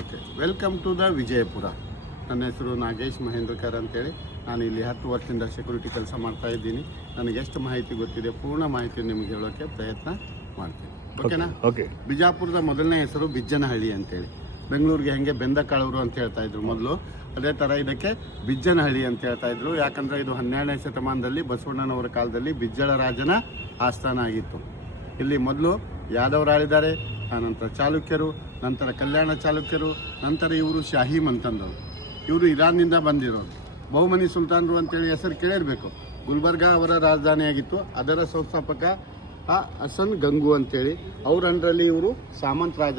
Okay, welcome to the Vijayapura. ನನ್ನ ಹೆಸರು ನಾಗೇಶ್ ಮಹೇಂದ್ರಕರ್ ಅಂತೇಳಿ. ನಾನು ಇಲ್ಲಿ 10 ವರ್ಷದಿಂದ ಸೆಕ್ಯೂರಿಟಿ ಕೆಲಸ ಮಾಡ್ತಾ ಇದ್ದೀನಿ. ನನಗೆ ಎಷ್ಟು ಮಾಹಿತಿ ಗೊತ್ತಿದೆ ಪೂರ್ಣ ಮಾಹಿತಿ ನಿಮ್ಗೆ ಹೇಳೋಕ್ಕೆ ಪ್ರಯತ್ನ ಮಾಡ್ತೀನಿ. ಓಕೆನಾ? ಓಕೆ. ಬಿಜಾಪುರದ ಮೊದಲನೇ ಹೆಸರು ಬಿಜ್ಜನಹಳ್ಳಿ ಅಂತೇಳಿ. ಬೆಂಗಳೂರಿಗೆ ಹೆಂಗೆ ಬೆಂದಕಾಳೂರು ಅಂತ ಹೇಳ್ತಾ ಇದ್ರು ಮೊದಲು, ಅದೇ ಥರ ಇದಕ್ಕೆ ಬಿಜ್ಜನಹಳ್ಳಿ ಅಂತ ಹೇಳ್ತಾ ಇದ್ರು. ಯಾಕಂದರೆ ಇದು 12ನೇ ಶತಮಾನದಲ್ಲಿ ಬಸವಣ್ಣನವರ ಕಾಲದಲ್ಲಿ ಬಿಜ್ಜಳ ರಾಜನ ಆಸ್ಥಾನ ಆಗಿತ್ತು. ಇಲ್ಲಿ ಮೊದಲು ಯಾದವರು ಆಳಿದ್ದಾರೆ, ಆನಂತರ ಚಾಲುಕ್ಯರು, ನಂತರ ಕಲ್ಯಾಣ ಚಾಲುಕ್ಯರು, ನಂತರ ಇವರು ಶಾಹಿ ಮಂತಂದವರು. ಇವರು ಇರಾನ್ನಿಂದ ಬಂದಿರೋರು. ಬಹುಮನಿ ಸುಲ್ತಾನರು ಅಂತೇಳಿ ಹೆಸರು ಕೇಳಿರಬೇಕು. ಗುಲ್ಬರ್ಗಾ ಅವರ ರಾಜಧಾನಿಯಾಗಿತ್ತು. ಅದರ ಸಂಸ್ಥಾಪಕ ಹಸನ್ ಗಂಗು ಅಂತೇಳಿ. ಅವ್ರ ಅಂಡರಲ್ಲಿ ಇವರು ಸಾಮಂತ ರಾಜ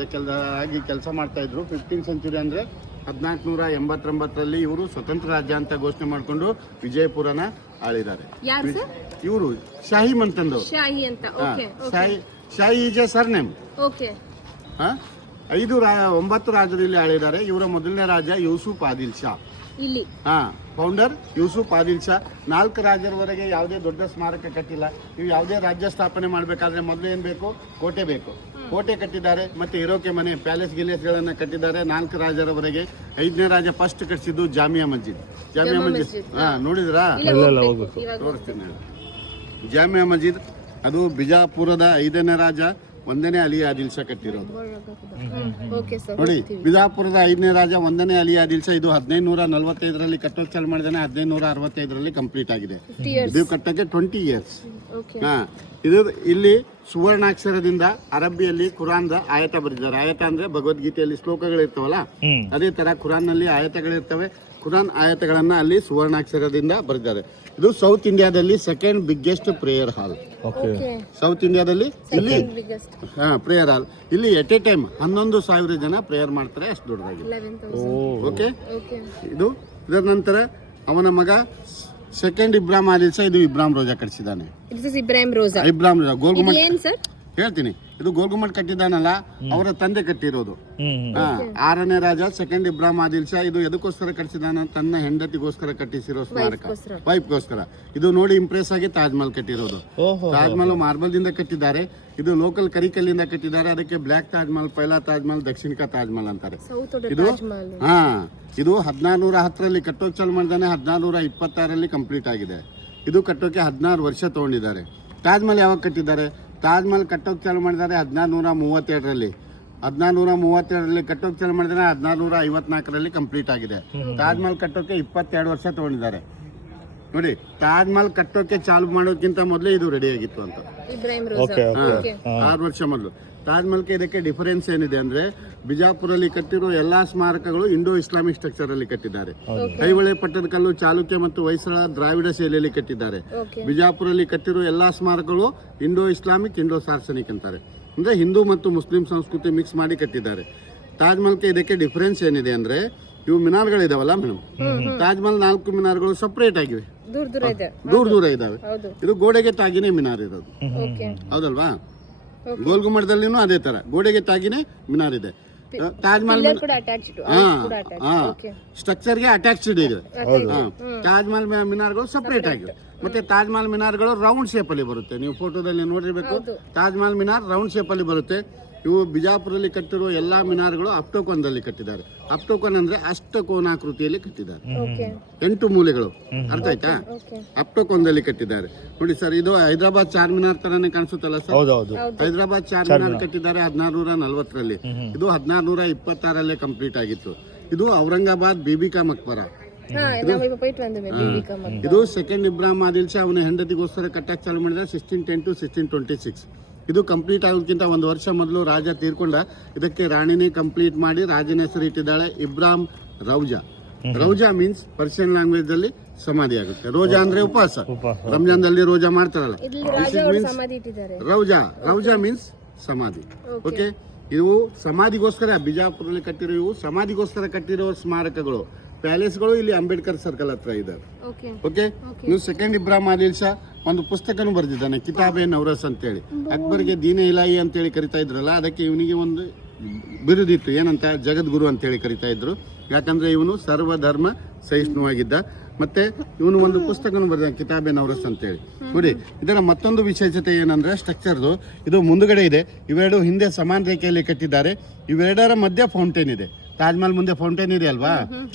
ಆಗಿ ಕೆಲಸ ಮಾಡ್ತಾಯಿದ್ರು. 15th ಸೆಂಚುರಿ ಅಂದರೆ 1489ರಲ್ಲಿ ಇವರು ಸ್ವತಂತ್ರ ರಾಜ್ಯ ಅಂತ ಘೋಷಣೆ ಮಾಡಿಕೊಂಡು ವಿಜಯಪುರನ ಆಳಿದ್ದಾರೆ. ಇವರು ಶಾಹಿ ಮಂತಂದವರು. ಶಾಹಿ ಈಸ್ ಎ ಸರ್ನೇಮ್. ಹಾಂ, 9 ರಾಜರು ಇಲ್ಲಿ ಆಳಿದ್ದಾರೆ. ಇವರ ಮೊದಲನೇ ರಾಜ ಯೂಸುಫ್ ಆದಿಲ್ ಶಾ. ಫೌಂಡರ್ ಯೂಸುಫ್ ಆದಿಲ್ ಶಾ. 4 ರಾಜರವರೆಗೆ ಯಾವುದೇ ದೊಡ್ಡ ಸ್ಮಾರಕ ಕಟ್ಟಿಲ್ಲ. ನೀವು ಯಾವುದೇ ರಾಜ್ಯ ಸ್ಥಾಪನೆ ಮಾಡಬೇಕಾದ್ರೆ ಮೊದಲು ಏನು ಬೇಕು? ಕೋಟೆ ಬೇಕು. ಕೋಟೆ ಕಟ್ಟಿದ್ದಾರೆ, ಮತ್ತೆ ಇರೋಕೆ ಮನೆ, ಪ್ಯಾಲೇಸ್ ಗಿಲೇಸ್ಗಳನ್ನು ಕಟ್ಟಿದ್ದಾರೆ 4 ರಾಜರವರೆಗೆ. 5ನೇ ರಾಜ ಫಸ್ಟ್ ಕಟ್ಟಿಸಿದ್ದು ಜಾಮಿಯಾ ಮಸ್ಜಿದ್. ಜಾಮಿಯಾ ಮಸ್ಜಿದ್ ನೋಡಿದ್ರಾ? ತೋರಿಸ್ತೀನಿ. ಜಾಮಿಯಾ ಮಸ್ಜಿದ್ ಅದು ಬಿಜಾಪುರದ 5ನೇ ರಾಜ 1ನೇ ಅಲಿ ಆದಿಲ್ ಶಾ ಕಟ್ಟಿರೋದು. ನೋಡಿ, ಬಿಜಾಪುರದ 5ನೇ ರಾಜ 1ನೇ ಅಲಿ ಆದಿಲ್ ಶಾ. ಇದು 1545ರಲ್ಲಿ ಕಟ್ಟೋಕೆ ಚಾಲು ಮಾಡಿದಾನೆ. 1565ರಲ್ಲಿ ಕಂಪ್ಲೀಟ್ ಆಗಿದೆ. ಇದು ಕಟ್ಟೋಕೆ 20 years. ಇದು ಇಲ್ಲಿ ಸುವರ್ಣಾಕ್ಷರದಿಂದ ಅರಬ್ಬಿಯಲ್ಲಿ ಕುರಾನ್ದ ಆಯತ ಬರೆದಿದ್ದಾರೆ. ಆಯತ ಅಂದ್ರೆ ಭಗವದ್ಗೀತೆಯಲ್ಲಿ ಶ್ಲೋಕಗಳಿರ್ತಾವಲ್ಲ, ಅದೇ ತರ ಕುರಾನ್ ನಲ್ಲಿ ಆಯತಗಳಿರ್ತವೆ. ಕುರಾನ್ ಆಯತಗಳನ್ನ ಅಲ್ಲಿ ಸುವರ್ಣಾಕ್ಷರದಿಂದ ಬರೆದಿದ್ದಾರೆ. ಇದು ಸೌತ್ ಇಂಡಿಯಾದಲ್ಲಿ 2nd ಬಿಗ್ಗೆಸ್ಟ್ ಪ್ರೇಯರ್ ಹಾಲ್. ಸೌತ್ ಇಂಡಿಯಾದಲ್ಲಿ ಇಲ್ಲಿ ಪ್ರೇಯರ್ ಹಾಲ್. ಇಲ್ಲಿ ಎಟ್ ಎ ಟೈಮ್ 11,000 ಜನ ಪ್ರೇಯರ್ ಮಾಡ್ತಾರೆ, ಅಷ್ಟು ದೊಡ್ಡದಾಗಿದೆ. ಓಕೆ, ಇದರ ನಂತರ ಅವನ ಮಗ 2nd ಇಬ್ರಾಹಿಂ ಆದಿಲ್ ಶಾ. ಇದು ಇಬ್ರಾಹಿಂ ರೋಜಾ ಕಟ್ಟಿಸಿದ್ದಾನೆ. ಇಬ್ರಾಹಿಂ ರೋಜಾ ಗೋಲ್ಗುಮಟ್ ಹೇಳ್ತೀನಿ. ಇದು ಗೋಲ್ಗುಮಟ್ ಕಟ್ಟಿದ್ದಾನಲ್ಲ, ಅವರ ತಂದೆ ಕಟ್ಟಿರೋದು. 6ನೇ ರಾಜ 2nd ಇಬ್ರಾಹಿಂ ಆದಿಲ್ ಶಾ. ಇದು ಎದಕ್ಕೋಸ್ಕರ ಕಟ್ಟಿಸಿದಾನ? ತನ್ನ ಹೆಂಡತಿಗೋಸ್ಕರ ಕಟ್ಟಿಸಿರೋ ಸ್ಮಾರಕ, ವೈಫ್ಗೋಸ್ಕರ. ಇದು ನೋಡಿ ಇಂಪ್ರೆಸ್ ಆಗಿ ತಾಜ್ ಮಹಲ್ ಕಟ್ಟಿರೋದು. ತಾಜ್ ಮಹಲ್ ಮಾರ್ಬಲ್ ದಿಂದ ಕಟ್ಟಿದ್ದಾರೆ. ಇದು ಲೋಕಲ್ ಕರಿಕಲ್ಲಿಂದ ಕಟ್ಟಿದ್ದಾರೆ. ಅದಕ್ಕೆ ಬ್ಲಾಕ್ ತಾಜ್ ಮಹಲ್, ಪೈಲಾ ತಾಜ್ ಮಹಲ್, ದಕ್ಷಿಣಿಕಾ ತಾಜ್ ಮಹಲ್ ಅಂತಾರೆ. ಇದು 1410ರಲ್ಲಿ ಕಟ್ಟೋಕೆ ಚಾಲು ಮಾಡಿದಾನೆ. 1426ರಲ್ಲಿ ಕಂಪ್ಲೀಟ್ ಆಗಿದೆ. ಇದು ಕಟ್ಟೋಕೆ 16 ವರ್ಷ ತಗೊಂಡಿದ್ದಾರೆ. ತಾಜ್ ಮಹಲ್ ಯಾವಾಗ ಕಟ್ಟಿದ್ದಾರೆ? ತಾಜ್ ಮಹಲ್ ಕಟ್ಟೋಕೆ ಚಾಲು ಮಾಡಿದ್ದಾರೆ 1432ರಲ್ಲಿ. 1432ರಲ್ಲಿ ಕಟ್ಟೋಕೆ ಚಾಲು ಮಾಡಿದರೆ 1454ರಲ್ಲಿ ಕಂಪ್ಲೀಟ್ ಆಗಿದೆ. ತಾಜ್ ಮಹಲ್ ಕಟ್ಟೋಕೆ 22 ವರ್ಷ ತಗೊಂಡಿದ್ದಾರೆ. ನೋಡಿ, ತಾಜ್ ಮಹಲ್ ಕಟ್ಟೋಕೆ ಚಾಲು ಮಾಡೋಕ್ಕಿಂತ ಮೊದಲೇ ಇದು ರೆಡಿ ಆಗಿತ್ತು ಅಂತ. 6 ವರ್ಷ ಮೊದಲು. ತಾಜ್ ಮಹಲ್ಗೆ ಇದಕ್ಕೆ ಡಿಫರೆನ್ಸ್ ಏನಿದೆ ಅಂದ್ರೆ, ಬಿಜಾಪುರಲ್ಲಿ ಕಟ್ಟಿರೋ ಎಲ್ಲಾ ಸ್ಮಾರಕಗಳು ಇಂಡೋ ಇಸ್ಲಾಮಿಕ್ ಸ್ಟ್ರಕ್ಚರ್ ಅಲ್ಲಿ ಕಟ್ಟಿದ್ದಾರೆ. ಐಹೊಳೆ ಪಟ್ಟದಕಲ್ಲು ಚಾಲುಕ್ಯ ಮತ್ತು ಹೊಯ್ಸಳ ದ್ರಾವಿಡ ಶೈಲಿಯಲ್ಲಿ ಕಟ್ಟಿದ್ದಾರೆ. ಬಿಜಾಪುರಲ್ಲಿ ಕಟ್ಟಿರೋ ಎಲ್ಲಾ ಸ್ಮಾರಕಗಳು ಇಂಡೋ ಇಸ್ಲಾಮಿಕ್, ಇಂಡೋ ಸಾರ್ಸನಿಕ್ ಅಂತಾರೆ. ಅಂದ್ರೆ ಹಿಂದೂ ಮತ್ತು ಮುಸ್ಲಿಂ ಸಂಸ್ಕೃತಿ ಮಿಕ್ಸ್ ಮಾಡಿ ಕಟ್ಟಿದ್ದಾರೆ. ತಾಜ್ ಮಹಲ್ಗೆ ಇದಕ್ಕೆ ಡಿಫರೆನ್ಸ್ ಏನಿದೆ ಅಂದ್ರೆ, ಇವು ಮಿನಾರ್ಗಳಿದಾವಲ್ಲ ಮೇಡಮ್, ತಾಜ್ ಮಹಲ್ 4 ಮಿನಾರ್ಗಳು ಸಪರೇಟ್ ಆಗಿವೆ, ದೂರ ಇದಾವೆ. ಇದು ಗೋಡೆಗೆ ತಾಗಿನೇ ಮಿನಾರ್ ಇರೋದು, ಹೌದಲ್ವಾ? ಗೋಲ್ಗುಮಟದಲ್ಲಿನೂ ಅದೇ ತರ ಗೋಡೆಗೆ ತಾಗಿನೇ ಮಿನಾರ್ ಇದೆ. ತಾಜ್ ಮಹಲ್ ಸ್ಟ್ರಕ್ಚರ್ಗೆ ಅಟ್ಯಾಚ್ಡ್ ಇದೆ. ತಾಜ್ ಮಹಲ್ ಮಿನಾರ್ಗಳು ಸಪರೇಟ್ ಆಗಿದೆ. ಮತ್ತೆ ತಾಜ್ ಮಹಲ್ ಮಿನಾರ್ಗಳು ರೌಂಡ್ ಶೇಪ್ ಅಲ್ಲಿ ಬರುತ್ತೆ. ನೀವು ಫೋಟೋದಲ್ಲಿ ನೋಡಿರ್ಬೇಕು. ತಾಜ್ ಮಹಲ್ ಮಿನಾರ್ ರೌಂಡ್ ಶೇಪ್ ಅಲ್ಲಿ ಬರುತ್ತೆ. ಇವು ಬಿಜಾಪುರಲ್ಲಿ ಕಟ್ಟಿರುವ ಎಲ್ಲಾ ಮಿನಾರ್ಗಳು ಅಪ್ಟೋಕೋನದಲ್ಲಿ ಕಟ್ಟಿದ್ದಾರೆ. ಅಪ್ಟೋಕೋನ್ ಅಂದ್ರೆ ಅಷ್ಟಕೋನಾಕೃತಿಯಲ್ಲಿ ಕಟ್ಟಿದ್ದಾರೆ. 8 ಮೂಲೆಗಳು, ಅರ್ಥ ಆಯ್ತಾ? ಅಪ್ಟೋಕೋನದಲ್ಲಿ ಕಟ್ಟಿದ್ದಾರೆ. ನೋಡಿ ಸರ್, ಇದು ಹೈದರಾಬಾದ್ ಚಾರ್ ಮಿನಾರ್ ತರಾನೇ ಕಾಣಿಸುತ್ತಲ್ಲ ಸರ್? ಹೈದರಾಬಾದ್ ಚಾರ್ ಮಿನಾರ್ ಕಟ್ಟಿದ್ದಾರೆ 1640ರಲ್ಲಿ. ಇದು 1626ರಲ್ಲೇ ಕಂಪ್ಲೀಟ್ ಆಗಿತ್ತು. ಇದು ಔರಂಗಾಬಾದ್ ಬೀಬಿಕಾ ಮಕ್ಬರ. ಇದು 2nd ಇಬ್ರಾಹಿಂ ಆದಿಲ್ ಶಾ ಅವನ ಹೆಂಡತಿಗೋಸ್ಕರ ಕಟ್ಟಕ್ಕೆ ಚಾಲು ಮಾಡಿದ 1610 to 1626. ಇದು ಕಂಪ್ಲೀಟ್ ಆಗೋದಕ್ಕಿಂತ 1 ವರ್ಷ ಮೊದಲು ರಾಜ ತೀರ್ಕೊಂಡ. ಇದಕ್ಕೆ ರಾಣಿನೇ ಕಂಪ್ಲೀಟ್ ಮಾಡಿ ರಾಜನ ಹೆಸರು ಇಟ್ಟಿದ್ದಾಳೆ Ibrahim Rauza. Rauza means Persian language ಅಲ್ಲಿ ಸಮಾಧಿ ಆಗುತ್ತೆ. ರೋಜಾ ಅಂದ್ರೆ ಉಪವಾಸ. ರಂಜಾನ್ದಲ್ಲಿ ರೋಜಾ ಮಾಡ್ತಾರಲ್ಲ, ರೌಜಾ ಮೀನ್ಸ್ ಸಮಾಧಿ. ಓಕೆ, ಇವು ಸಮಾಧಿಗೋಸ್ಕರ ಬಿಜಾಪುರಲ್ಲಿ ಕಟ್ಟಿರೋ, ಇವು ಸಮಾಧಿಗೋಸ್ಕರ ಕಟ್ಟಿರೋ ಸ್ಮಾರಕಗಳು. ಪ್ಯಾಲೇಸ್ಗಳು ಇಲ್ಲಿ ಅಂಬೇಡ್ಕರ್ ಸರ್ಕಲ್ ಹತ್ರ ಇದಾವೆ. ಓಕೆ, ನೀವು 2nd ಇಬ್ರಾಹಿಂ ಆದಿಲ್ ಶಾ ಒಂದು ಪುಸ್ತಕನೂ ಬರೆದಿದ್ದಾನೆ, ಕಿತಾಬೆ ನೌರಸ್ ಅಂತೇಳಿ. ಅಕ್ಬರ್ಗೆ ದೀನ ಇಲಾಹಿ ಅಂತೇಳಿ ಕರಿತಾ ಇದ್ರಲ್ಲ, ಅದಕ್ಕೆ ಇವನಿಗೆ ಒಂದು ಬಿರುದಿತ್ತು, ಏನಂತ? ಜಗದ್ಗುರು ಅಂತೇಳಿ ಕರಿತಾ ಇದ್ರು. ಯಾಕಂದ್ರೆ ಇವನು ಸರ್ವಧರ್ಮ ಸಹಿಷ್ಣುವಾಗಿದ್ದ. ಮತ್ತೆ ಇವನು ಒಂದು ಪುಸ್ತಕನೂ ಬರೆದ, ಕಿತಾಬೆ ನೌರಸ್ ಅಂತೇಳಿ. ನೋಡಿ, ಇದರ ಮತ್ತೊಂದು ವಿಶೇಷತೆ ಏನಂದ್ರೆ, ಸ್ಟ್ರಕ್ಚರ್ದು ಇದು ಮುಂದುಗಡೆ ಇದೆ. ಇವೆರಡು ಹಿಂದೆ ಸಮಾನ ರೇಖೆಯಲ್ಲಿ ಕಟ್ಟಿದ್ದಾರೆ. ಇವೆರಡರ ಮಧ್ಯೆ ಫೌಂಟೇನ್ ಇದೆ. ತಾಜ್ ಮಹಲ್ ಮುಂದೆ ಫೌಂಟೇನ್ ಇದೆ ಅಲ್ವಾ,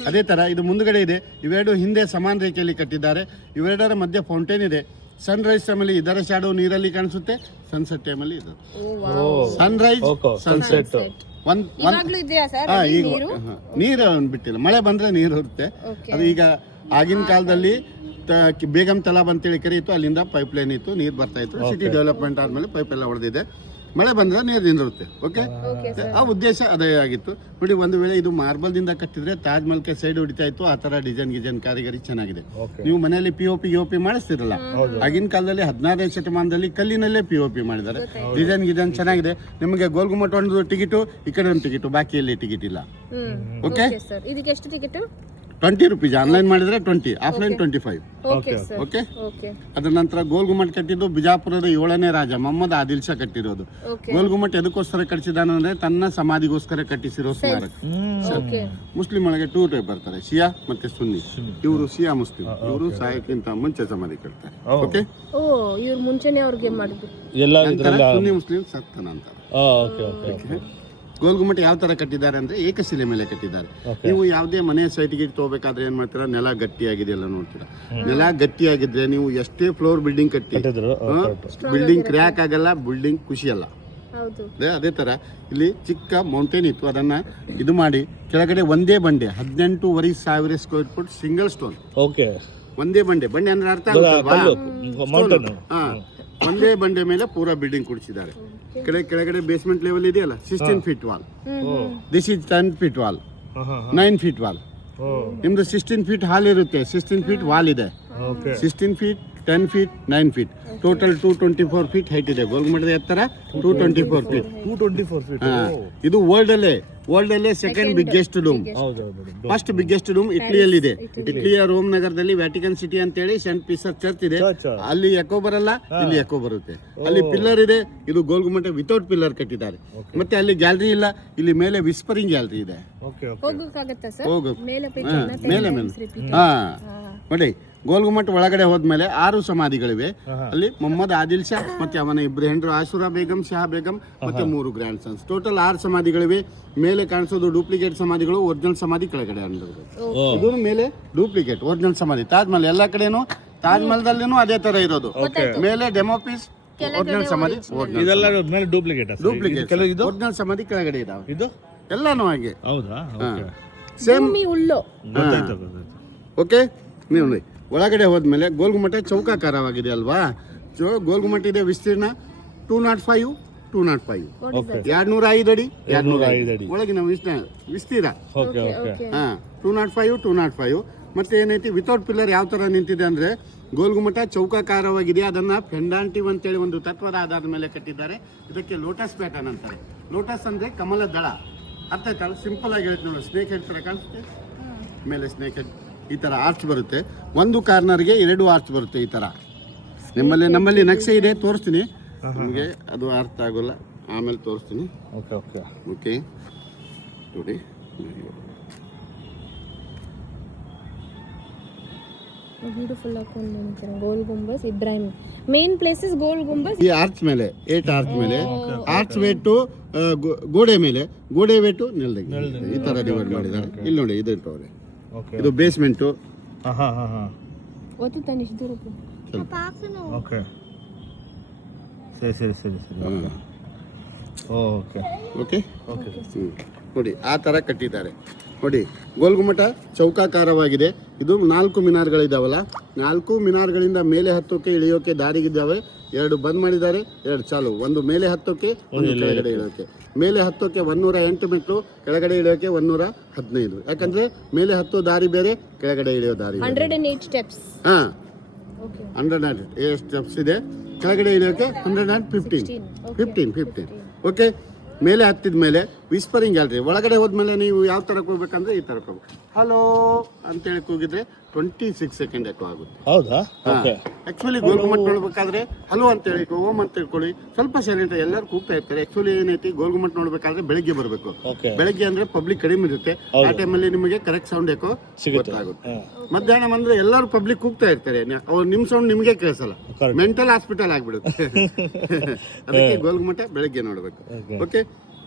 ಅದೇ ತರ ಇದು ಮುಂದ್ಗಡೆ ಇದೆ. ಇವೆರಡು ಹಿಂದೆ ಸಮಾನ ರೇಖೆಯಲ್ಲಿ ಕಟ್ಟಿದ್ದಾರೆ. ಇವೆರಡರ ಮಧ್ಯೆ ಫೌಂಟೇನ್ ಇದೆ. ಸನ್ ರೈಸ್ ಟೈಮಲ್ಲಿ ಇದರ ಶಾಡೋ ನೀರಲ್ಲಿ ಕಾಣಿಸುತ್ತೆ, ಸನ್ಸೆಟ್ ಟೈಮಲ್ಲಿ ಇದು ಸನ್ ರೈಸ್ ಸನ್ಸೆಟ್. ಈಗ ನೀರು ಬಿಟ್ಟಿಲ್ಲ, ಮಳೆ ಬಂದ್ರೆ ನೀರು ಇರುತ್ತೆ. ಅದು ಈಗ ಆಗಿನ ಕಾಲದಲ್ಲಿ ಬೇಗಂ ತಲಾಬ್ ಅಂತೇಳಿ ಕರೀತು, ಅಲ್ಲಿಂದ ಪೈಪ್ ಲೈನ್ ಇತ್ತು, ನೀರು ಬರ್ತಾ ಇತ್ತು. ಸಿಟಿ ಡೆವಲಪ್ಮೆಂಟ್ ಆದ್ಮೇಲೆ ಪೈಪ್ ಎಲ್ಲ ಹೊಡೆದಿದೆ, ಮಳೆ ಬಂದ್ರೆ ನೀರು ನಿಂದಿರುತ್ತೆ. ಓಕೆ, ಆ ಉದ್ದೇಶ ಅದೇ ಆಗಿತ್ತು. ನೋಡಿ, ಒಂದು ವೇಳೆ ಇದು ಮಾರ್ಬಲ್ದಿಂದ ಕಟ್ಟಿದ್ರೆ ತಾಜ್ ಮಹಲ್ಗೆ ಸೈಡ್ ಹೊಡಿತಾ ಇತ್ತು. ಆ ತರ ಡಿಸೈನ್ ಕಾರಿಗರಿ ಚೆನ್ನಾಗಿದೆ. ನೀವು ಮನೆಯಲ್ಲಿ POP ಮಾಡಿಸ್ತಿರಲ್ಲ, ಆಗಿನ ಕಾಲದಲ್ಲಿ 16ನೇ ಶತಮಾನದಲ್ಲಿ ಕಲ್ಲಿನಲ್ಲೇ POP ಮಾಡಿದ್ದಾರೆ. ಡಿಸೈನ್ ಚೆನ್ನಾಗಿದೆ. ನಿಮಗೆ ಗೋಲ್ ಗುಮ್ಮಟ್ ಒಂದು ಟಿಕೆಟು, ಈ ಕಡೆ ಒಂದು ಟಿಕೆಟು, ಬಾಕಿಯಲ್ಲಿ ಟಿಕೆಟ್ ಇಲ್ಲ. ಓಕೆ, ಇದಕ್ಕೆ ಎಷ್ಟು ಟಿಕೆಟ್? 20 ರೂಪೀಸ್. ಆನ್ಲೈನ್ ಮಾಡಿದ್ರೆ 20, ಆಫ್ಲೈನ್ 25. ಓಕೆ. ಅದರ ನಂತರ ಗೋಲ್ ಗುಮ್ಮಟ್ ಕಟ್ಟಿದ್ದು ಬಿಜಾಪುರದ 7ನೇ ರಾಜ ಮೊಹಮ್ಮದ್ ಆದಿಲ್ ಶಾ ಕಟ್ಟಿರೋದು. ಗೋಲ್ ಗುಮ್ಮಟ್ ಎದಕ್ಕೋಸ್ಕರ ಕಟ್ಟಿಸಿದಾನಂದ್ರೆ ತನ್ನ ಸಮಾಧಿಗೋಸ್ಕರ ಕಟ್ಟಿಸಿರೋ ಸ್ಮಾರಕ. ಮುಸ್ಲಿಂ ಒಳಗೆ 2 ಟೈಪ್ ಬರ್ತಾರೆ, ಶಿಯಾ ಮತ್ತೆ ಸುನ್ನಿ. ಇವರು ಶಿಯಾ ಮುಸ್ಲಿಂ, ಇವರು ಸಾಯಕ್ಕಿಂತ ಮುಂಚೆ ಸಮಾಧಿ ಕಟ್ತಾರೆ. ಓಕೆ, ಇವ್ರು ಮುಂಚೆನೆ ಅವ್ರಿಗೆ ಮಾಡಿದ್ರು. ಸುನ್ನಿ ಮುಸ್ಲಿಂ ಸತ್ತ ನಂತರ. ಗೋಲ್ ಗುಮ್ಮಟ್ ಯಾವ ತರ ಕಟ್ಟಿದ್ದಾರೆ ಅಂದ್ರೆ ಏಕಶಿಲೆ ಮೇಲೆ ಕಟ್ಟಿದ್ದಾರೆ. ನೀವು ಯಾವುದೇ ಮನೆ ಸೈಟ್ಗೆ ತಗೋಬೇಕಾದ್ರೆ ಏನ್ ಮಾಡ್ತೀರಾ, ನೆಲ ಗಟ್ಟಿಯಾಗಿದೆ ಎಲ್ಲ ನೋಡ್ತೀರಾ. ನೆಲ ಗಟ್ಟಿಯಾಗಿದ್ರೆ ನೀವು ಎಷ್ಟೇ ಫ್ಲೋರ್ ಬಿಲ್ಡಿಂಗ್ ಕಟ್ಟಿ, ಬಿಲ್ಡಿಂಗ್ ಕ್ರ್ಯಾಕ್ ಆಗಲ್ಲ, ಬಿಲ್ಡಿಂಗ್ ಖುಷಿ ಅಲ್ಲ. ಅದೇ ತರ ಇಲ್ಲಿ ಚಿಕ್ಕ ಮೌಂಟೇನ್ ಇತ್ತು, ಅದನ್ನ ಇದು ಮಾಡಿ ಕೆಳಗಡೆ ಒಂದೇ ಬಂಡೆ 18,500 ಸ್ಕ್ವೇರ್ ಫುಟ್ ಸಿಂಗಲ್ ಸ್ಟೋನ್. ಒಂದೇ ಬಂಡೆ ಅಂದ್ರೆ ಅರ್ಥ ಒಂದೇ ಬಂಡೆ ಮೇಲೆ ಪೂರಾ ಬಿಲ್ಡಿಂಗ್ ಕುಡಿಸಿದ್ದಾರೆ. ಕೆಳಗಡೆ ಬೇಸ್ಮೆಂಟ್ ಲೆವೆಲ್ ಇದೆಯಲ್ಲ, 16 feet wall. This is 10 feet wall, 9 feet wall. ನಿಮ್ದು 16 ಫೀಟ್ ಹಾಲ್ ಇರುತ್ತೆ, 16 ಫೀಟ್ ವಾಲ್ ಇದೆ. 16 feet, 10 feet, 9 feet, total 224 feet height ಇದೆ. ಗೋಲ್ ಗುಮ್ಮಟದ ಎತ್ತರ 224 ಫೀಟ್. ಇದು ವರ್ಲ್ಡ್ ಅಲ್ಲೇ ಸೆಕೆಂಡ್ ಬಿಗ್ಗೆಸ್ಟ್ ಡೂಮ್. ಫಸ್ಟ್ ಬಿಗ್ಗೆಸ್ಟ್ ಡೂಮ್ ಇಟ್ಲಿಯಲ್ಲಿದೆ. ಇಟ್ಲಿಯ ರೋಮ್ ನಗರದಲ್ಲಿ ವ್ಯಾಟಿಕನ್ ಸಿಟಿ ಅಂತೇಳಿ ಸೆಂಟ್ ಪೀಟರ್ ಚರ್ಚ್ ಇದೆ. ಅಲ್ಲಿ ಎಕೋ ಬರಲ್ಲ, ಇಲ್ಲಿ ಎಕೋ ಬರುತ್ತೆ. ಅಲ್ಲಿ ಪಿಲ್ಲರ್ ಇದೆ. ಇದು ಗೋಲ್ ಗುಮ್ಮಟ ವಿತೌಟ್ ಪಿಲ್ಲರ್ ಕಟ್ಟಿದ್ದಾರೆ. ಮತ್ತೆ ಅಲ್ಲಿ ಗ್ಯಾಲರಿ ಇಲ್ಲ, ಇಲ್ಲಿ ಮೇಲೆ ವಿಸ್ಪರಿಂಗ್ ಗ್ಯಾಲರಿ ಇದೆ. ಹೋಗು ಮೇಲೆ ಹಾ ನೋಡಿ. ಗೋಲ್ ಗುಮ್ಮಟ್ ಒಳಗಡೆ ಹೋದ್ಮೇಲೆ 6 ಸಮಾಧಿಗಳಿವೆ. ಅಲ್ಲಿ ಮೊಹಮ್ಮದ್ ಆದಿಲ್ ಶಾ ಮತ್ತೆ ಅವನ 2 ಹೆಂಡರು ಆಶುರಾ ಬೇಗಂ, ಶಾ ಬೇಗಂ ಮತ್ತೆ 3 ಗ್ರ್ಯಾಂಡ್ ಸನ್ಸ್. ಟೋಟಲ್ 6 ಸಮಾಧಿಗಳಿವೆ. ಮೇಲೆ ಕಾಣಿಸೋದು ಡೂಪ್ಲಿಕೇಟ್ ಸಮಾಧಿಗಳು, ಒರಿಜಿನಲ್ ಸಮಾಧಿ ಕೆಳಗಡೆ ಇದು ಮೇಲೆ ಡೂಪ್ಲಿಕೇಟ್, ಒರಿಜಿನಲ್ ಸಮಾಧಿ. ತಾಜ್ ಮಹಲ್ ಎಲ್ಲ ಕಡೆನೂ, ತಾಜ್ ಮಹಲ್ದಲ್ಲಿನೂ ಅದೇ ತರ ಇರೋದು. ಮೇಲೆ ಡೆಮೋ ಪೀಸ್, ಒರಿಜಿನಲ್ ಸಮಾಧಿ ಡೂಪ್ಲಿಕೇಟ್, ಒರಿಜಿನಲ್ ಸಮಾಧಿ ಕೆಳಗಡೆ ಇದಾವೆ. ಇದು ಎಲ್ಲಾನು ಹಾಗೆ ಸೇಮ್. ಓಕೆ, ನೀವು ನೋಡಿ ಒಳಗಡೆ ಹೋದ್ಮೇಲೆ ಗೋಲ್ ಗುಮ್ಮಟ ಚೌಕಾಕಾರವಾಗಿದೆ ಅಲ್ವಾ. ಗೋಲ್ ಗುಮ್ಮಟ ಇದೆ ವಿಸ್ತೀರ್ಣ 205, 205 ಅಡಿ, 205 ಅಡಿ ಒಳಗಿನ ವಿಸ್ತೀರ. 205, 205. ಮತ್ತೆ ಏನೈತಿ, ವಿತೌಟ್ ಪಿಲ್ಲರ್ ಯಾವ ತರ ನಿಂತಿದೆ ಅಂದ್ರೆ, ಗೋಲ್ ಗುಮ್ಮಟ ಚೌಕಾಕಾರವಾಗಿದೆ. ಅದನ್ನ ಪೆಂಡಾಂಟಿವ್ ಅಂತೇಳಿ ಒಂದು ತತ್ವದ ಆಧಾರದ ಮೇಲೆ ಕಟ್ಟಿದ್ದಾರೆ. ಇದಕ್ಕೆ ಲೋಟಸ್ ಪ್ಯಾಟರ್ನ್ ಅಂತಾರೆ. ಲೋಟಸ್ ಅಂದ್ರೆ ಕಮಲ ದಳ, ಅರ್ಥ ಆಯ್ತಲ್ಲ? ಸಿಂಪಲ್ ಆಗಿ ಹೇಳ್ತೀವಿ ನೋಡಿ, ಸ್ನೇಕ್ ಹೆಡ್ ತರ ಕಾಣಿಸುತ್ತೆ. ಮೇಲೆ ಸ್ನೇಕ್ ಹೆಡ್ ಈ ತರ ಆರ್ಚ್ ಬರುತ್ತೆ. ಒಂದು ಕಾರ್ನರ್ಗೆ 2 ಆರ್ಚ್ ಬರುತ್ತೆ ಈ ತರ. ನಮ್ಮಲ್ಲಿ ನಕ್ಷೆ ಇದೆ, ತೋರಿಸ್ತೀನಿ ನಿಮಗೆ. ಅದು ಅರ್ಥ ಆಗೋಲ್ಲ, ಆಮೇಲೆ ತೋರಿಸ್ತೀನಿ. ಓಕೆ ನೋಡಿ, ಬ್ಯೂಟಿಫುಲ್ ಗೋಲ್ ಗುಂಬಸ್. ಇಬ್ರಾಹಿಂ ಮೇನ್ ಪ್ಲೇಸಸ್ ಗೋಲ್ ಗುಂಬಸ್. ಈ ಆರ್ಚ್ ಮೇಲೆ 8 ಆರ್ಚ್ ಮೇಲೆ, ಆರ್ಚ್ ವೇಟು ಗೋಡೆ ಮೇಲೆ, ಗೋಡೆ ವೇಟು ನೆಲದಾಗ ಈ ತರ ಡಿವೈಡ್ ಮಾಡಿದ್ದಾರೆ. ಇಲ್ಲಿ ನೋಡಿ, ಇದು ಇಟ್ಟವ್ರೆ. ಇದು ಬೇಸ್ಮೆಂಟು. ನೋಡಿ ಆ ತರ ಕಟ್ಟಿದ್ದಾರೆ. ನೋಡಿ, ಗೋಲ್ ಗುಮ್ಮಟ ಚೌಕಾಕಾರವಾಗಿದೆ. ಇದು 4 ಮಿನಾರ್ಗಳಿದಾವಲ್ಲ, 4 ಮಿನಾರ್ಗಳಿಂದ ಮೇಲೆ ಹತ್ತೋಕೆ ಇಳಿಯೋಕೆ ದಾರಿಗಿದ್ದಾವೆ. 2 ಬಂದ್ ಮಾಡಿದ್ದಾರೆ, 2 ಚಾಲು. ಒಂದು ಮೇಲೆ ಹತ್ತೋಕೆ, ಒಂದು ಕೆಳಗಡೆ ಇಳಿಯೋಕೆ. ಮೇಲೆ ಹತ್ತೋಕೆ 108 ಮೆಟ್ಲು, ಕೆಳಗಡೆ ಇಳಿಯೋಕೆ 115. ಯಾಕಂದ್ರೆ ಮೇಲೆ ಹತ್ತೋ ದಾರಿ ಬೇರೆ, ಕೆಳಗಡೆ ಇಳಿಯೋ ದಾರಿ 108 ಸ್ಟೆಪ್ಸ್. 108 ಸ್ಟೆಪ್ಸ್ ಇದೆ. ಕೆಳಗಡೆ ಇಳಿಯೋಕೆ 115. ಓಕೆ, ಮೇಲೆ ಹತ್ತಿದ ಮೇಲೆ ವಿಸ್ಪರಿಂಗ್ ಗ್ಯಾಲರಿ. ಒಳಗಡೆ ಹೋದ್ಮೇಲೆ ನೀವು ಯಾವ ತರ ಹೋಗ್ಬೇಕಂದ್ರೆ ಈ ತರ ಹೋಗ್ಬೇಕು. ಹಲೋ ಅಂತೇಳಿ ಕೂಗಿದ್ರೆ 26 ಸೆಕೆಂಡ್ ಎಕೋ ಆಗುತ್ತೆ. ಹೌದಾ? ಆಕ್ಚುಲಿ ಗೋಲ್ ಗುಮ್ಮಟ್ ನೋಡ್ಬೇಕಾದ್ರೆ ಹಲೋ ಅಂತ ಹೇಳಿ, ಓಂ ಅಂತ ಹೇಳ್ಕೊಳ್ಳಿ. ಸ್ವಲ್ಪ ಸೈಲೆಂಟ್, ಎಲ್ಲರೂ ಕೂಗ್ತಾ ಇರ್ತಾರೆ. ಆಕ್ಚುಲಿ ಏನೈತಿ, ಗೋಲ್ ಗುಮ್ಮಟ್ ನೋಡ್ಬೇಕಾದ್ರೆ ಬೆಳಿಗ್ಗೆ ಬರಬೇಕು. ಬೆಳಿಗ್ಗೆ ಅಂದ್ರೆ ಪಬ್ಲಿಕ್ ಕಡಿಮೆ ಇರುತ್ತೆ. ಆ ಟೈಮಲ್ಲಿ ನಿಮಗೆ ಕರೆಕ್ಟ್ ಸೌಂಡ್ ಎಕೋ ಗೊತ್ತಾಗುತ್ತೆ. ಮಧ್ಯಾಹ್ನ ಬಂದ್ರೆ ಎಲ್ಲರೂ ಪಬ್ಲಿಕ್ ಕೂಗ್ತಾ ಇರ್ತಾರೆ, ಅವ್ರು ನಿಮ್ ಸೌಂಡ್ ನಿಮ್ಗೆ ಕೇಳಿಸಲ್ಲ. ಮೆಂಟಲ್ ಹಾಸ್ಪಿಟಲ್ ಆಗ್ಬಿಡುತ್ತೆ. ಅದಕ್ಕೆ ಗೋಲ್ ಗುಮ್ಮಟ ಬೆಳಿಗ್ಗೆ ನೋಡ್ಬೇಕು. ಓಕೆ,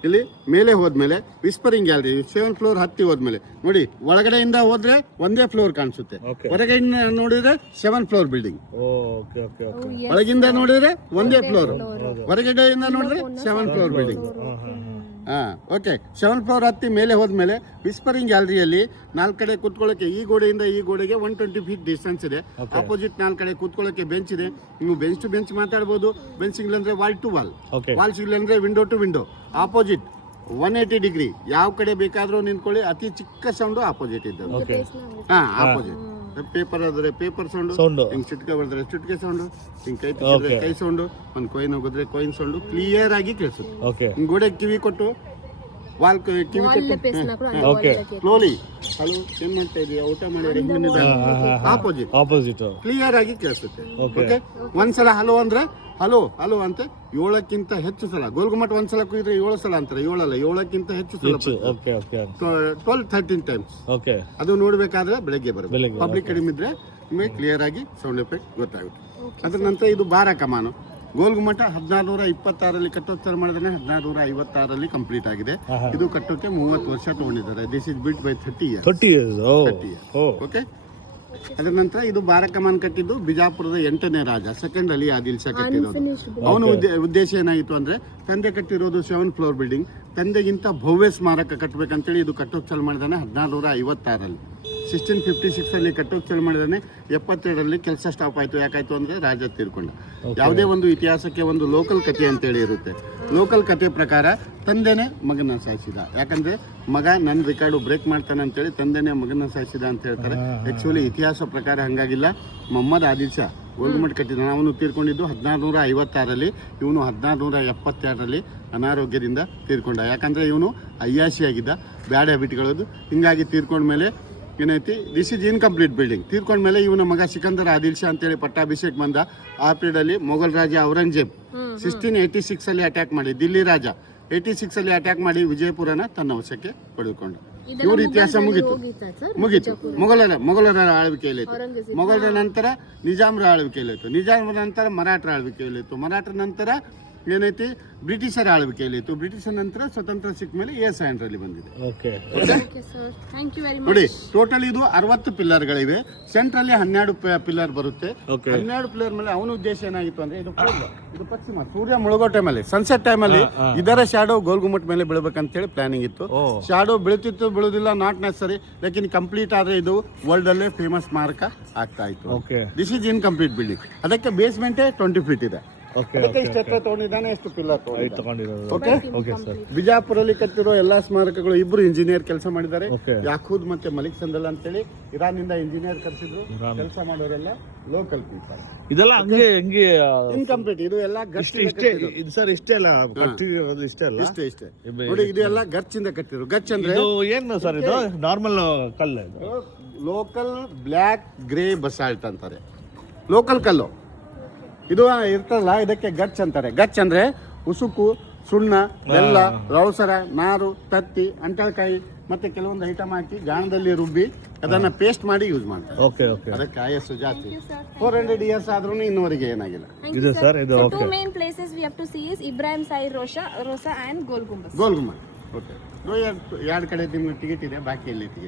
ಇಲ್ಲಿ ಮೇಲೆ ಹೋದ್ಮೇಲೆ ವಿಸ್ಪರಿಂಗ್ ಗ್ಯಾಲರಿ 7th ಫ್ಲೋರ್ ಹತ್ತಿ ಹೋದ್ಮೇಲೆ ನೋಡಿ, ಒಳಗಡೆಯಿಂದ ಹೋದ್ರೆ ಒಂದೇ ಫ್ಲೋರ್ ಕಾಣಿಸುತ್ತೆ, Okay. ಹೊರಗಡೆಯಿಂದ ನೋಡಿದ್ರೆ 7th floor building, okay okay okay ಒಳಗಿಂದ ನೋಡಿದ್ರೆ ಒಂದೇ ಫ್ಲೋರ್, ಹೊರಗಡೆಯಿಂದ ನೋಡಿದ್ರೆ 7th ಫ್ಲೋರ್ ಬಿಲ್ಡಿಂಗ್. ಹಾ ಓಕೆ. 7th ಫ್ಲೋರ್ ಹತ್ತಿ ಮೇಲೆ ಹೋದ್ಮೇಲೆ ವಿಸ್ಪರಿಂಗ್ ಗ್ಯಾಲರಿಯಲ್ಲಿ 4 ಕಡೆ ಕೂತ್ಕೊಳ್ಳೋಕೆ ಈ ಗೋಡೆಯಿಂದ ಈ ಗೋಡೆಗೆ 120 ಫೀಟ್ ಡಿಸ್ಟೆನ್ಸ್ ಇದೆ. ಆಪೋಸಿಟ್ 4 ಕಡೆ ಕೂತ್ಕೊಳ್ಳೋಕೆ ಬೆಂಚ್ ಇದೆ. ನೀವು ಬೆಂಚ್ ಟು ಬೆಂಚ್ ಮಾತಾಡ್ಬೋದು, ಬೆಂಚ್ ಇಲ್ಲಂದ್ರೆ wall to wall, okay wall ಸಿಗ್ಲಂದ್ರೆ window to window. Opposite 180 degree ಯಾವ ಕಡೆ ಬೇಕಾದ್ರೂ ನಿಂತ್ಕೊಳ್ಳಿ. ಅತಿ ಚಿಕ್ಕ ಸೌಂಡು ಆಪೋಸಿಟ್ ಇದ್ದದ್ದು. ಓಕೆ ಹಾ ಆಪೋಸಿಟ್. ಪೇಪರ್ ಆದ್ರೆ ಪೇಪರ್ ಸೌಂಡು, ಸೌಂಡ್ ಹಿಂಗ್ ಚಿಟ್ಕೆ ಹೊಡೆದ್ರೆ ಚಿಟ್ಕೆ ಸೌಂಡು, ಹಿಂಗ್ ಕೈ ತಿಕ್ಕಿದ್ರೆ ಕೈ ಸೌಂಡು, ಒಂದು ಕೊಯ್ನ್ ಹೋಗಿದ್ರೆ ಕೊಯ್ನ್ ಸೌಂಡು ಕ್ಲಿಯರ್ ಆಗಿ ಕೇಳಿಸುತ್ತೆ. ಓಕೆ ಹಿಂಗ್ ಗೋಡೆ ಕಿವಿ ಕೊಟ್ಟು ವಾಲ್ ಕಿವಿ ಓಕೆ ಕೊಟ್ಟು ಸ್ಲೋಲಿ ಹಲೋ ಏನ್ ಮಾಡ್ತಾ ಇದೀಯ, ಊಟ ಮಾಡಿ ಆಪೋಸಿಟ್ ಆಪೋಸಿಟ್ ಕ್ಲಿಯರ್ ಆಗಿ ಕೇಳಿಸುತ್ತೆ. ಓಕೆ. ಒಂದ್ಸಲ ಹಲೋ ಅಂದ್ರೆ ಹಲೋ ಹಲೋ ಅಂತ 7ಕ್ಕಿಂತ ಹೆಚ್ಚು ಸಲ. ಗೋಲ್ಗುಮಟ್ ಒಂದ್ಸಲ ಕುಯ್ದ್ರೆ 7 ಸಲ ಅಂತಾರೆ, 7 ಅಲ್ಲ 7ಕ್ಕಿಂತ ಹೆಚ್ಚು ಸಲ, ಓಕೆ ಓಕೆ 12-13 ಟೈಮ್ಸ್. ಓಕೆ ಅದು ನೋಡ್ಬೇಕಾದ್ರೆ ಬೆಳಗ್ಗೆ ಬರಬೇಕು. ಬೆಳಗ್ಗೆ, ಪಬ್ಲಿಕ್ ಕಡಿಮೆ ಇದ್ರೆ ನಿಮಗೆ ಕ್ಲಿಯರ್ ಆಗಿ ಸೌಂಡ್ ಎಫೆಕ್ಟ್ ಗೊತ್ತಾಗುತ್ತೆ. ಅದ್ರ ನಂತರ ಇದು ಬಾರ ಕಮಾನು. ಗೋಲ್ಗುಮಠ 1626 ಕಟ್ಟೋಕೆ ಚಾಲು ಮಾಡಿದ್ರೆ 1656 ಕಂಪ್ಲೀಟ್ ಆಗಿದೆ. ಇದು ಕಟ್ಟೋಕೆ 30 ವರ್ಷ ತಗೊಂಡಿದ್ದಾರೆ. This is built by 30 years. 30 years. Okay. ಅದರ ನಂತರ ಇದು ಬಾರ ಕಮಾನ್ ಕಟ್ಟಿದ್ದು ಬಿಜಾಪುರದ 8ನೇ ರಾಜ, ಸೆಕೆಂಡ್ ಅಲಿ ಆದಿಲ್ ಶಾ ಕಟ್ಟಿರೋದು. ಅವನ ಉದ್ದೇಶ ಏನಾಗಿತ್ತು ಅಂದ್ರೆ, ತಂದೆ ಕಟ್ಟಿರೋದು 7th ಫ್ಲೋರ್ ಬಿಲ್ಡಿಂಗ್, ತಂದೆಗಿಂತ ಭವ್ಯ ಸ್ಮಾರಕ ಕಟ್ಟಬೇಕಂತೇಳಿ ಇದು ಕಟ್ಟೋಕೆ ಚಾಲು ಮಾಡಿದಾನೆ 1656. 1656 ಕಟ್ಟೋಕೆ ಚಾಲು ಮಾಡಿದಾನೆ. 72 ಕೆಲಸ ಸ್ಟಾಪ್ ಆಯ್ತು. ಯಾಕಾಯ್ತು ಅಂದ್ರೆ ರಾಜ ತೀರ್ಕೊಂಡ. ಯಾವುದೇ ಒಂದು ಇತಿಹಾಸಕ್ಕೆ ಒಂದು ಲೋಕಲ್ ಕಥೆ ಅಂತೇಳಿ ಇರುತ್ತೆ. ಲೋಕಲ್ ಕಥೆ ಪ್ರಕಾರ ತಂದೆನೇ ಮಗನ ಸಾಯಿಸಿದ. ಯಾಕಂದ್ರೆ ಮಗ ನನ್ನ ರೆಕಾರ್ಡು ಬ್ರೇಕ್ ಮಾಡ್ತಾನೆ ಅಂತೇಳಿ ತಂದೆನೇ ಮಗನ ಸಾಯಿಸಿದ ಅಂತ ಹೇಳ್ತಾರೆ. ಆಕ್ಚುಲಿ ಇತಿಹಾಸ ಪ್ರಕಾರ ಹಂಗಾಗಿಲ್ಲ. ಮೊಹಮ್ಮದ್ ಆದಿಲ್ ಶಾ ಗೋಲ್ಗುಮಟ್ ಕಟ್ಟಿದ್ದಾನೆ. ಅವನು ತೀರ್ಕೊಂಡಿದ್ದು 1656, ಇವನು 1672 ಅನಾರೋಗ್ಯದಿಂದ ತೀರ್ಕೊಂಡ. ಯಾಕಂದ್ರೆ ಇವನು ಅಯ್ಯಾಶಿಯಾಗಿದ್ದ, ಬ್ಯಾಡ್ ಹ್ಯಾಬಿಟ್ಗಳದ್ದು. ಹಿಂಗಾಗಿ ತೀರ್ಕೊಂಡ್ಮೇಲೆ ಏನೈತಿ, ದಿಸ್ ಇಸ್ ಇನ್ಕಂಪ್ಲೀಟ್ ಬಿಲ್ಡಿಂಗ್. ತೀರ್ಕೊಂಡ್ಮೇಲೆ ಇವನ ಮಗ ಸಿಕಂದರ್ ಆದಿಲ್ ಶಾ ಅಂತೇಳಿ ಪಟ್ಟಾಭಿಷೇಕ್ ಬಂದ. ಆ ಪೀರಿಯಡಲ್ಲಿ ಮೊಘಲ್ ರಾಜ ಔರಂಗಜೇಬ್ 1686 ಅಟ್ಯಾಕ್ ಮಾಡಿ, ದಿಲ್ಲಿ ರಾಜ 86 ಅಟ್ಯಾಕ್ ಮಾಡಿ ವಿಜಯಪುರನ ತನ್ನ ವಶಕ್ಕೆ ಪಡೆದುಕೊಂಡ. ಇವ್ರ ಇತಿಹಾಸ ಮುಗೀತು. ಮೊಘಲರ ಆಳ್ವಿಕೆಯಲ್ಲಿತ್ತು. ಮೊಘಲರ ನಂತರ ನಿಜಾಮರ ಆಳ್ವಿಕೆಯಲ್ಲಿತ್ತು. ನಿಜಾಮರ ನಂತರ ಮರಾಠರ ಆಳ್ವಿಕೆಯಲ್ಲಿತ್ತು. ಮರಾಠರ ನಂತರ ಏನೈತಿ, ಬ್ರಿಟಿಷರ ಆಳ್ವಿಕೆಯಲ್ಲಿತ್ತು. ಬ್ರಿಟಿಷರ ನಂತರ ಸ್ವತಂತ್ರ ಸಿಕ್ಕ ಮೇಲೆ AS100 ಬಂದಿದೆ. ನೋಡಿ, ಟೋಟಲ್ ಇದು 60 ಪಿಲ್ಲರ್ಗಳಿವೆ. ಸೆಂಟ್ರಲ್ಲಿ 12 ಪಿಲ್ಲರ್ ಬರುತ್ತೆ. 12 ಪಿಲ್ಲರ್ ಮೇಲೆ ಅವನ ಉದ್ದೇಶ ಏನಾಗಿತ್ತು ಅಂದ್ರೆ, ಇದು ಪಶ್ಚಿಮ ಸೂರ್ಯ ಮುಳುಗೋ ಟೈಮಲ್ಲಿ, ಸನ್ಸೆಟ್ ಟೈಮಲ್ಲಿ ಇದರ ಶಾಡೋ ಗೋಲ್ಗುಮಟ್ ಮೇಲೆ ಬೀಳ್ಬೇಕಂತೇಳಿ ಪ್ಲಾನಿಂಗ್ ಇತ್ತು. ಶಾಡೋ ಬೀಳ್ತಿತ್ತು ಬೀಳುದಿಲ್ಲ, ನಾಟ್ ನೆಸರಿ. ಲೇಕಿನ್ ಕಂಪ್ಲೀಟ್ ಆದ್ರೆ ಇದು ವರ್ಲ್ಡ್ ಅಲ್ಲೇ ಫೇಮಸ್ ಸ್ಮಾರಕ ಆಗ್ತಾ ಇತ್ತು. This is incomplete building. ಅದಕ್ಕೆ ಬೇಸ್ಮೆಂಟೇ 20 ಫೀಟ್ ಇದೆ. ಇಷ್ಟು ಎತ್ತರ ತಗೊಂಡಿದ್ದಾನೆ, ಎಷ್ಟು ಪಿಲ್ಲರ್ ತಗೊಂಡಿರೋದು. ಓಕೆ. ಬಿಜಾಪುರಲ್ಲಿ ಕಟ್ಟಿರೋ ಎಲ್ಲಾ ಸ್ಮಾರಕಗಳು ಇಬ್ರು ಇಂಜಿನಿಯರ್ ಕೆಲಸ ಮಾಡಿದ್ದಾರೆ. ಯಾಕೂದ್ ಮತ್ತೆ ಮಲಿಕ್ ಸಂದಲ್ ಅಂತೇಳಿ ಇರಾನಿಂದ ಇಂಜಿನಿಯರ್ ಕರೆಸಿದ್ರು. ಕೆಲಸ ಮಾಡೋರೆಲ್ಲ ಲೋಕಲ್ ಪೀಪಲ್. ಇದೆಲ್ಲ ಹಂಗೆ ಹಂಗೆ ಇನ್ಕಂಪ್ಲೀಟ್. ಇದು ಎಲ್ಲ ಇದು ಸರ್ ಇಷ್ಟೇ ಅಲ್ಲ ಕಟ್ಟಿರೋದು, ಇಷ್ಟೇ ಅಲ್ಲ, ಇಷ್ಟೇ ನೋಡಿ. ಇದು ಎಲ್ಲ ಗಚ್ಚಿಂದ ಕಟ್ಟಿರೋ. ಗಚ್ ಅಂದ್ರೆ ಏನು ಸರ್, ಇದು ನಾರ್ಮಲ್ ಕಲ್ಲು, ಲೋಕಲ್ ಬ್ಲ್ಯಾಕ್ ಗ್ರೇ ಬಸಾಲ್ಟ್ ಅಂತಾರೆ. ಲೋಕಲ್ ಕಲ್ಲು ಇದು ಇರ್ತಲ್ಲ, ಇದಕ್ಕೆ ಗಚ್ ಅಂತಾರೆ. ಗಚ್ ಅಂದ್ರೆ ಉಸುಕು, ಸುಣ್ಣ, ಬೆಲ್ಲ, ರೌಸರ, ನಾರು, ತತ್ತಿ, ಅಂಟಳಕಾಯಿ ಮತ್ತೆ ಕೆಲವೊಂದು ಐಟಮ್ ಹಾಕಿ ಗಾಣದಲ್ಲಿ ರುಬ್ಬಿ ಅದನ್ನ ಪೇಸ್ಟ್ ಮಾಡಿ ಯೂಸ್ ಮಾಡ್ತಾರೆ. ಅದಕ್ಕೆ ಆಯಸ್ಸು ಜಾಸ್ತಿ. 400 years ಆದ್ರೂ ಇನ್ನುವರೆಗೆ ಏನಾಗಿಲ್ಲ. ಇದು ಸರ್ ಇದು two main places we have to see is Ibrahim Sahir Rosa and Gol Gumbaz. Gol Gumbaz. Okay. 2 ಕಡೆ ನಿಮ್ಗೆ ಟಿಕೆಟ್ ಇದೆ, ಬಾಕಿ ಎಲ್ಲಿ ಟಿಕೆಟ್